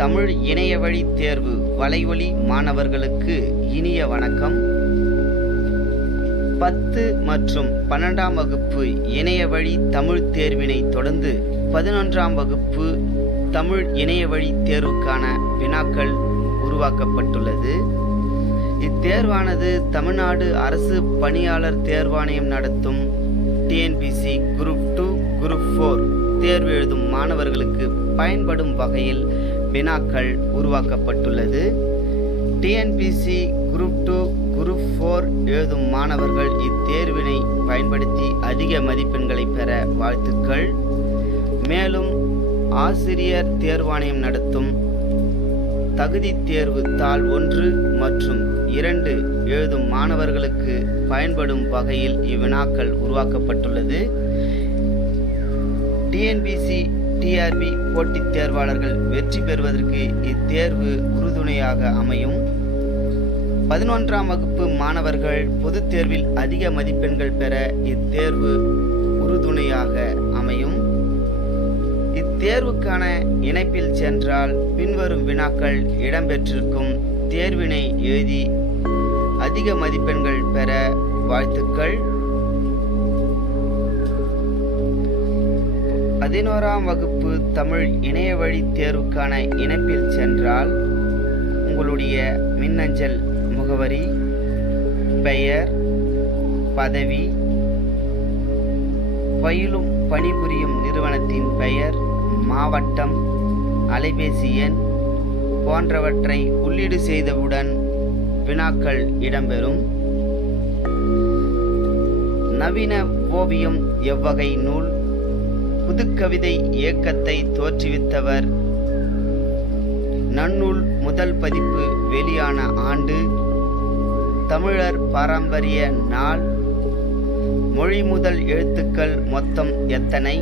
தமிழ் இணைய வழி தேர்வு வலைவழி மாணவர்களுக்கு இனிய வணக்கம். 10 மற்றும் 12ஆம் வகுப்பு இணைய வழி தமிழ் தேர்வினை தொடர்ந்து 11ஆம் வகுப்பு தமிழ் இணைய வழி தேர்வுக்கான வினாக்கள் உருவாக்கப்பட்டுள்ளது. இத்தேர்வானது தமிழ்நாடு அரசு பணியாளர் தேர்வாணையம் நடத்தும் டிஎன்பிசி குரூப் 2 குரூப் 4 தேர்வு எழுதும் மாணவர்களுக்கு பயன்படும் வகையில் வினாக்கள் உருவாக்கப்பட்டுள்ளது. டிஎன்பிசி குரூப் 2 குரூப் 4 எழுதும் மாணவர்கள் இத்தேர்வினை பயன்படுத்தி அதிக மதிப்பெண்களை பெற வாழ்த்துக்கள். மேலும் ஆசிரியர் தேர்வாணையம் நடத்தும் தகுதி தேர்வு தாள் 1 மற்றும் 2 எழுதும் மாணவர்களுக்கு பயன்படும் வகையில் இவ்வினாக்கள் உருவாக்கப்பட்டுள்ளது. டிஎன்பிசி டிஆர்பி போட்டித் தேர்வாளர்கள் வெற்றி பெறுவதற்கு இத்தேர்வு உறுதுணையாக அமையும். 11ஆம் வகுப்பு மாணவர்கள் பொதுத் தேர்வில் அதிக மதிப்பெண்கள் பெற இத்தேர்வு உறுதுணையாக அமையும். இத்தேர்வுக்கான இணைப்பில் சென்றால் பின்வரும் வினாக்கள் இடம்பெற்றிருக்கும் தேர்வினை எழுதி அதிக மதிப்பெண்கள் பெற வாழ்த்துக்கள். 11ஆம் வகுப்பு தமிழ் இணைய வழி தேர்வுக்கான இணைப்பில் சென்றால் உங்களுடைய மின்னஞ்சல் முகவரி, பெயர், பதவி, பயிலும் பணிபுரியும் நிறுவனத்தின் பெயர், மாவட்டம், அலைபேசி எண் போன்றவற்றை உள்ளீடு செய்தவுடன் வினாக்கள் இடம்பெறும். நவீன ஓவியம் எவ்வகை நூல்? புதுக்கவிதை இயக்கத்தை தோற்றுவித்தவர்? நன்னூல் முதல் பதிப்பு வெளியான ஆண்டு? தமிழர் பாரம்பரிய நாள்? மொழி முதல் எழுத்துக்கள் மொத்தம் எத்தனை?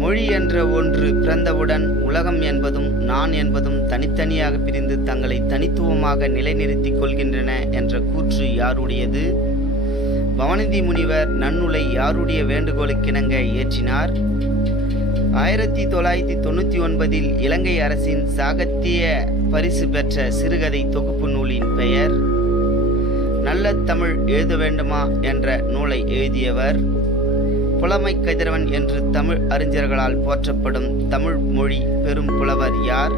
மொழி என்ற ஒன்று பிறந்தவுடன் உலகம் என்பதும் நான் என்பதும் தனித்தனியாக பிரிந்து தங்களை தனித்துவமாக நிலைநிறுத்திக் கொள்கின்றன என்ற கூற்று யாருடையது? பவனந்தி முனிவர் நன்னூலை யாருடைய வேண்டுகோளுக்கிணங்க இயற்றினார்? 1999 இலங்கை அரசின் சாகித்திய பரிசு பெற்ற சிறுகதை தொகுப்பு நூலின் பெயர்? நல்ல தமிழ் எழுத வேண்டுமா என்ற நூலை எழுதியவர்? புலமை கதிரவன் என்று தமிழ் அறிஞர்களால் போற்றப்படும் தமிழ் மொழி பெரும் புலவர் யார்?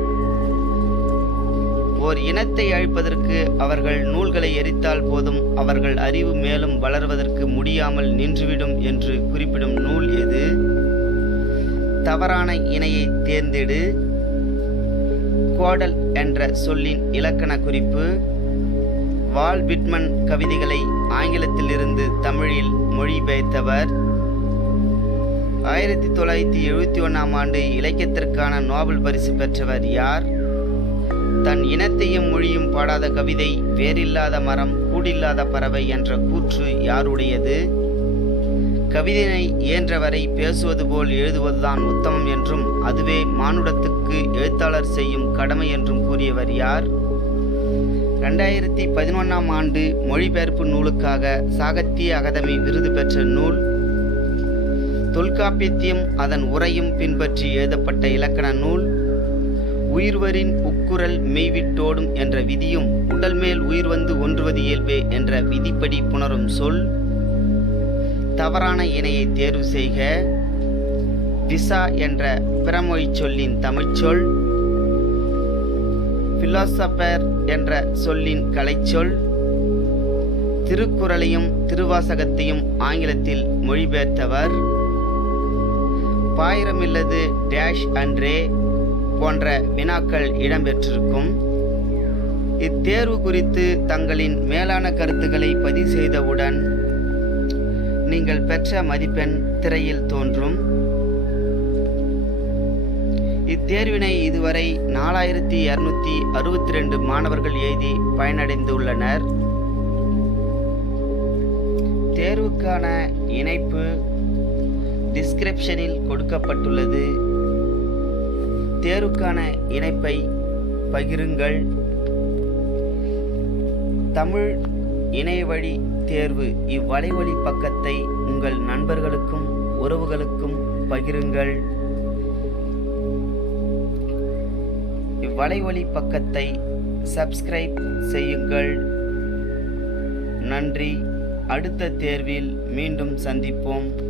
ஓர் இனத்தை அழிப்பதற்கு அவர்கள் நூல்களை எரித்தால் போதும், அவர்கள் அறிவு மேலும் வளர்வதற்கு முடியாமல் நின்றுவிடும் என்று குறிப்பிடும் நூல் எது? தவறான இணையை தேர்ந்தெடு. கோடல் என்ற சொல்லின் இலக்கண குறிப்பு. வால் விட்மன் கவிதைகளை ஆங்கிலத்திலிருந்து தமிழில் மொழிபெயர்த்தவர்? 1971ஆம் ஆண்டு இலக்கியத்திற்கான நோபல் பரிசு பெற்றவர் யார்? தன் இனத்தையும் மொழியும் பாடாத கவிதை வேறில்லாத மரம் கூடில்லாத பறவை என்ற கூற்று யாருடையது? கவிதையை இயன்றவரை பேசுவது போல் எழுதுவதுதான் உத்தமம் என்றும் அதுவே மானுடத்துக்கு எழுத்தாளர் செய்யும் கடமை என்றும் கூறியவர் யார்? 2011ஆம் ஆண்டு மொழிபெயர்ப்பு நூலுக்காக சாகித்திய அகாதமி விருது பெற்ற நூல்? தொல்காப்பியத்தையும் அதன் உரையும் பின்பற்றி எழுதப்பட்ட இலக்கண நூல்? உயிர்வரின் உக்குரல் மெய்விட்டோடும் என்ற விதியும் உடல் மேல் உயிர் வந்து ஒன்றுவது இயல்பே என்ற விதிப்படி புணரும் சொல்? தவறான இணையை தேர்வு செய்க. விசா என்ற பிறமொழி சொல்லின் தமிழ்ச்சொல்? பிலோசபர் என்ற சொல்லின் கலைச்சொல்? திருக்குறளையும் திருவாசகத்தையும் ஆங்கிலத்தில் மொழிபெயர்த்தவர்? பாயிரமில்லது டேஷ் அன்றே போன்ற வினாக்கள் இடம்பெற்றிருக்கும். இத்தேர்வு குறித்து தங்களின் மேலான கருத்துக்களை பதிவு செய்தவுடன் நீங்கள் பெற்ற மதிப்பெண் திரையில் தோன்றும். இத்தேர்வினை இதுவரை 4262 மாணவர்கள் எழுதி பயனடைந்துள்ளனர். தேர்வுக்கான இணைப்பு டிஸ்கிரிப்ஷனில் கொடுக்கப்பட்டுள்ளது. தேர்வுக்கான இணைப்பை பகிருங்கள். தமிழ் இணைய வழி தேர்வு இவ்வலைவழி பக்கத்தை உங்கள் நண்பர்களுக்கும் உறவுகளுக்கும் பகிருங்கள். இவ்வலைவழி பக்கத்தை சப்ஸ்கிரைப் செய்யுங்கள். நன்றி. அடுத்த தேர்வில் மீண்டும் சந்திப்போம்.